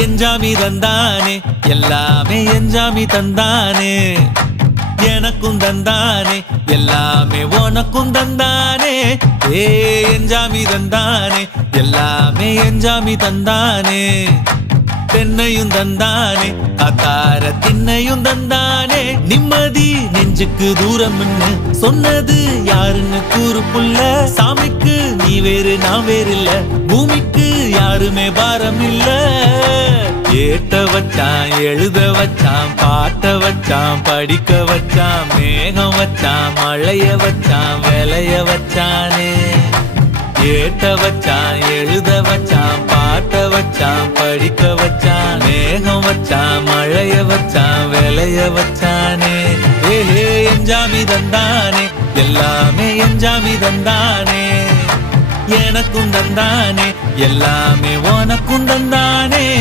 எஞ்சாமி தந்தானே எல்லாமே எஞ்சாமி தந்தானே எனக்கும் தந்தானே எல்லாமே உனக்கும் தந்தானே ஏ எஞ்சாமி தந்தானே எல்லாமே எஞ்சாமி தந்தானே தென்னையும் தந்தானே அத்தார திண்ணையும் தந்தானே நிம்மதி நெஞ்சுக்கு தூரம்னு சொன்னது யாருன்னு கூறு புள்ள சாமிக்கு நீ வேறு நான் வேறு இல்ல பூமிக்கு யாருமே பாரம் இல்ல ஏத்த வச்சான் எழுத வச்சான் பாட்ட வச்சான் படிக்க வச்சான் மேகம் வச்சான் மழைய வச்சான் விளைய வச்சானே ஏத்த வச்சான் எழுத வச்சான் பாட்ட வச்சான் படிக்க வச்சான் மேகம் வச்சான் மழைய வச்சான் விளைய வச்சானே ஏஹே எஞ்சாமி தந்தானே எல்லாமே எஞ்சாமி தந்தானே எனக்கும் தந்தானே எல்லாமே உனக்கும் தந்தானே